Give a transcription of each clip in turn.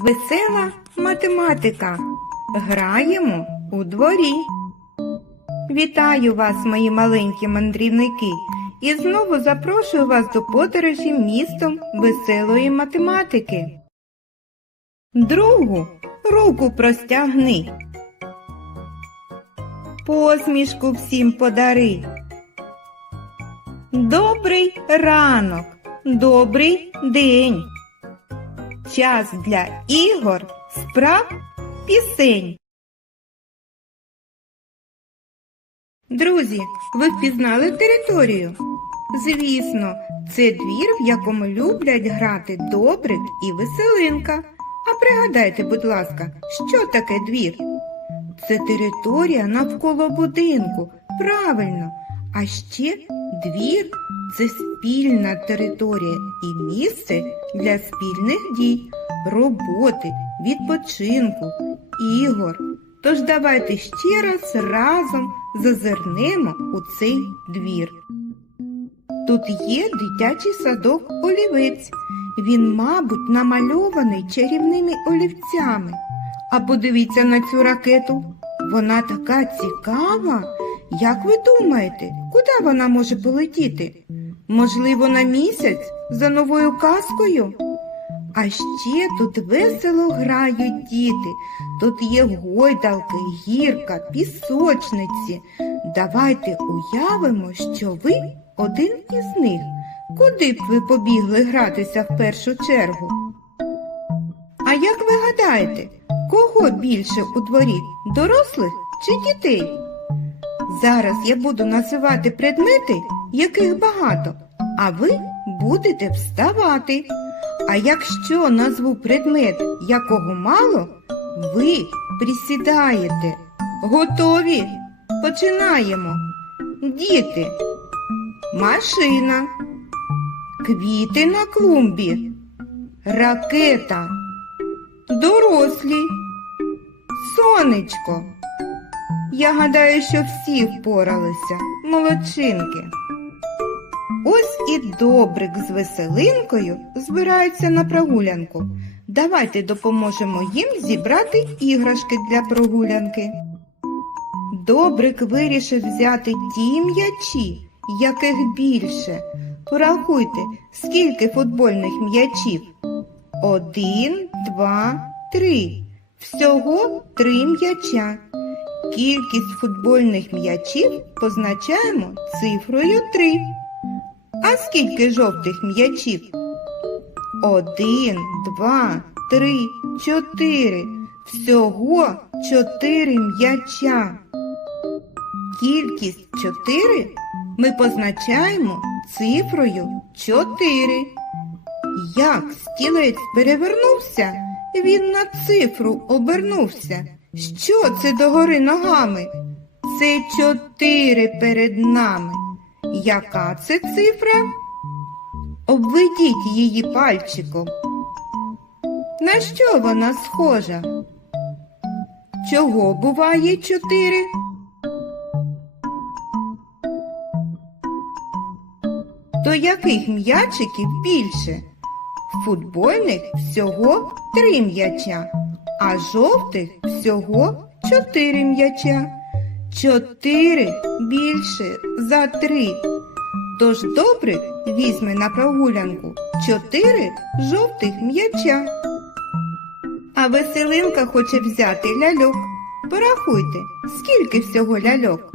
Весела математика. Граємо у дворі. Вітаю вас, мої маленькі мандрівники, і знову запрошую вас до подорожі містом веселої математики. Другу руку простягни. Посмішку всім подари. Добрий ранок, добрий день. Час для ігор, справ, пісень. Друзі, ви впізнали територію? Звісно, це двір, в якому люблять грати Добрик і Веселинка. А пригадайте, будь ласка, що таке двір? Це територія навколо будинку. Правильно. А ще двір це спільна територія і місце для спільних дій, роботи, відпочинку, ігор. Тож давайте ще раз разом зазирнемо у цей двір. Тут є дитячий садок олівець. Він, мабуть, намальований чарівними олівцями. А подивіться на цю ракету. Вона така цікава. Як ви думаєте, куди вона може полетіти? Можливо, на місяць за новою казкою? А ще тут весело грають діти. Тут є гойдалки, гірка, пісочниці. Давайте уявимо, що ви один із них. Куди б ви побігли гратися в першу чергу? А як ви гадаєте, кого більше у дворі дорослих чи дітей? Зараз я буду називати предмети, яких багато, а ви будете вставати. А якщо назву предмет, якого мало, ви присідаєте. Готові? Починаємо. Діти. Машина. Квіти на клумбі. Ракета. Дорослі. Сонечко. Я гадаю, що всі впоралися. Молодчинки. Ось і добрик з веселинкою збираються на прогулянку. Давайте допоможемо їм зібрати іграшки для прогулянки. Добрик вирішив взяти ті м'ячі, яких більше. Порахуйте, скільки футбольних м'ячів. Один, два, три. Всього три м'яча. Кількість футбольних м'ячів позначаємо цифрою 3. А скільки жовтих м'ячів? Один, два, три, чотири. Всього чотири м'яча. Кількість 4 ми позначаємо цифрою 4. Як стілець перевернувся, він на цифру обернувся. Що це догори ногами? Це чотири перед нами. Яка це цифра? Обведіть її пальчиком. На що вона схожа? Чого буває чотири? До яких м'ячиків більше? Футбольних всього три м'яча, а жовтих всього чотири м'яча. Чотири більше за три. Тож добре візьме на прогулянку чотири жовтих м'яча. А веселинка хоче взяти ляльок. Порахуйте, скільки всього ляльок?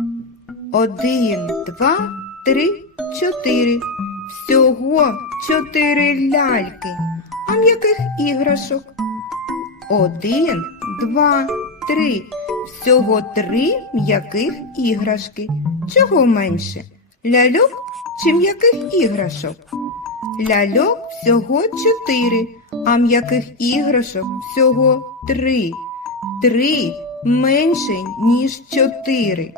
Один, два, три, чотири. Всього чотири ляльки. А м'яких іграшок? Один, два, три. Всього три м'яких іграшки. Чого менше? Ляльок чи м'яких іграшок? Ляльок всього чотири, а м'яких іграшок всього три. Три менше, ніж чотири.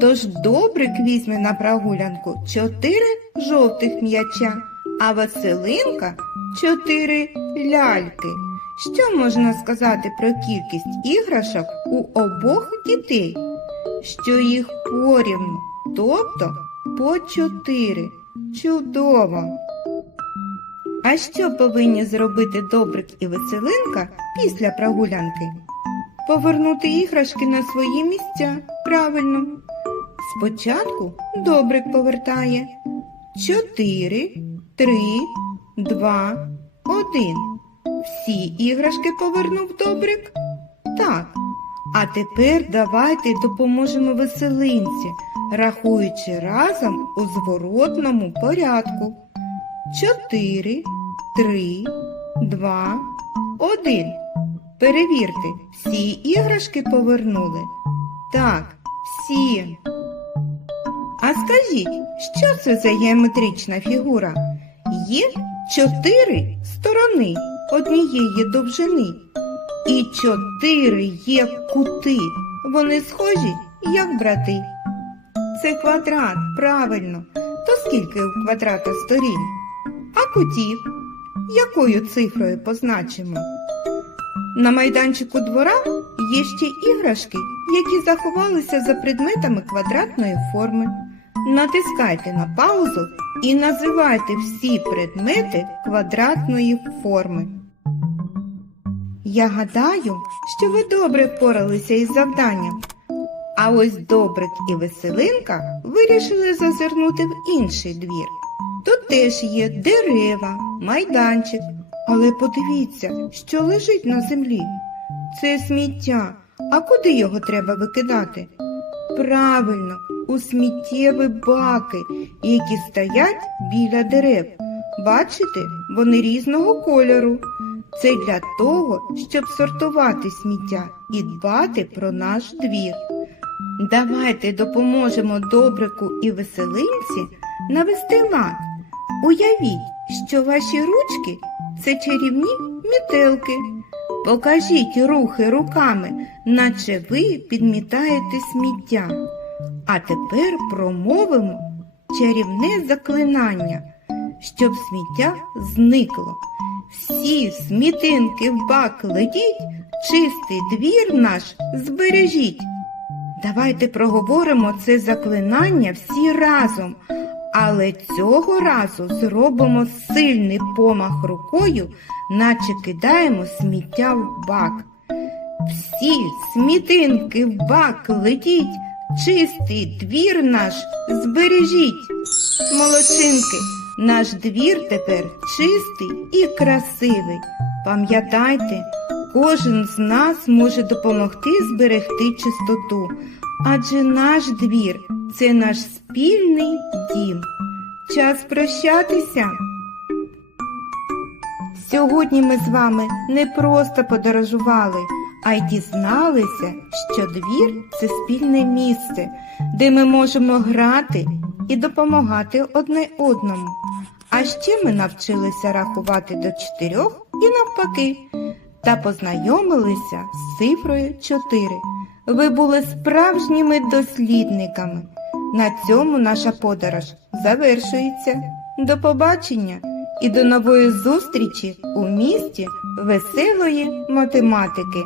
Тож добрик візьме на прогулянку чотири жовтих м'яча, а Василинка чотири ляльки. Що можна сказати про кількість іграшок у обох дітей? Що їх порівну, тобто по чотири. Чудово! А що повинні зробити Добрик і Веселинка після прогулянки? Повернути іграшки на свої місця. Правильно. Спочатку Добрик повертає. Чотири, три, два, один. Всі іграшки повернув Добрик? Так. А тепер давайте допоможемо веселинці, рахуючи разом у зворотному порядку. Чотири, три, два, один. Перевірте, всі іграшки повернули? Так, всі. А скажіть, що це за геометрична фігура? Є чотири сторони однієї довжини. І чотири є кути. Вони схожі, як брати. Це квадрат, правильно. То скільки у квадрата сторін? А кутів? Якою цифрою позначимо? На майданчику двора є ще іграшки, які заховалися за предметами квадратної форми. Натискайте на паузу і називайте всі предмети квадратної форми. Я гадаю, що ви добре впоралися із завданням. А ось Добрик і Веселинка вирішили зазирнути в інший двір. Тут теж є дерева, майданчик. Але подивіться, що лежить на землі. Це сміття. А куди його треба викидати? Правильно, у сміттєві баки, які стоять біля дерев. Бачите, вони різного кольору. Це для того, щоб сортувати сміття і дбати про наш двір. Давайте допоможемо добрику і веселинці навести лад. Уявіть, що ваші ручки це чарівні мітелки. Покажіть рухи руками, наче ви підмітаєте сміття. А тепер промовимо чарівне заклинання, щоб сміття зникло. Всі смітинки в бак летіть, чистий двір наш збережіть. Давайте проговоримо це заклинання всі разом, але цього разу зробимо сильний помах рукою, наче кидаємо сміття в бак. Всі смітинки в бак летіть, чистий двір наш збережіть. Молодчинки, наш двір тепер чистий і красивий. Пам'ятайте, кожен з нас може допомогти зберегти чистоту, адже наш двір це наш спільний дім. Час прощатися. Сьогодні ми з вами не просто подорожували, а й дізналися, що двір це спільне місце, де ми можемо грати і допомагати одне одному. А ще ми навчилися рахувати до чотирьох і навпаки, та познайомилися з цифрою 4. Ви були справжніми дослідниками. На цьому наша подорож завершується. До побачення і до нової зустрічі у місті веселої математики.